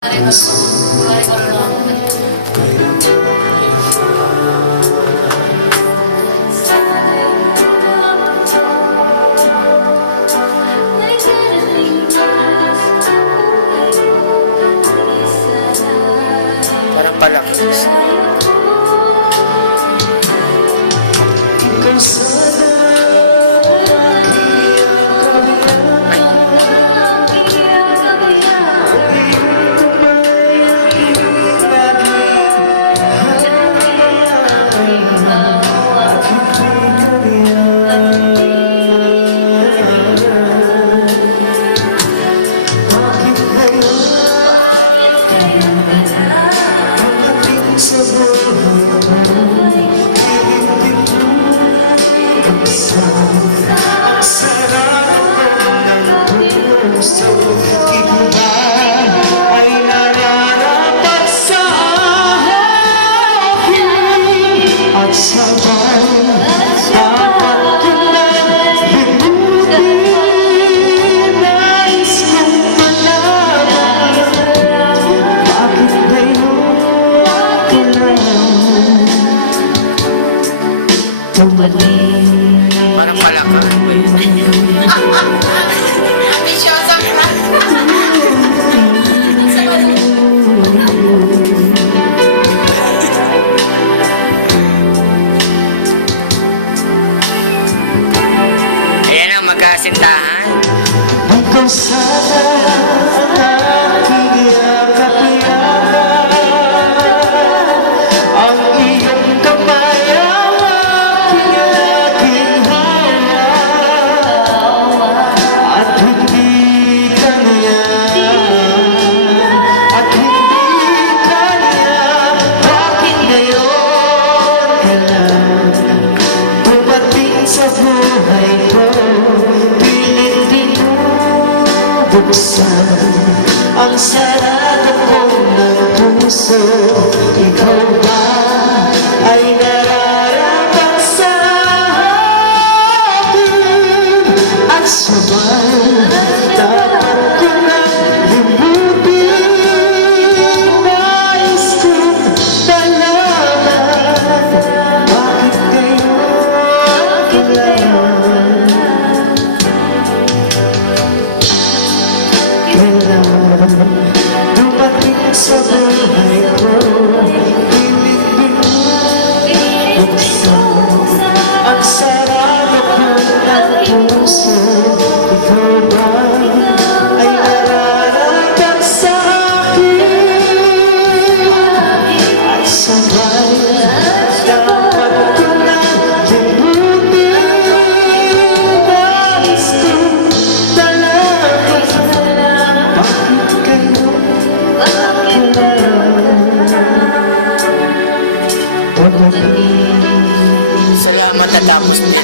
Parang palakis. Parang palaka. Ambisyosa ka. Ayan ang magkasintahan. Hanggang sana ang aking kapiyagan, ang iyong kamay ang aking laging hawak, at hindi kanya, bakit ngayon ka lang dumating sa buhay ko? Buksan ang sarado ko ng puso. Ikaw ba ay nararapat sa akin? At sabay dapat ko nang limutin. Nais kong malaman bakit ngayon ko lang dumating sa buhay ko. Pilit buksan ang sarado ko ng puso. Ikaw ba ay nararapat sa akin? At sabay dapat ko na limutin. Nais kong dalangin Salamat natapos niya.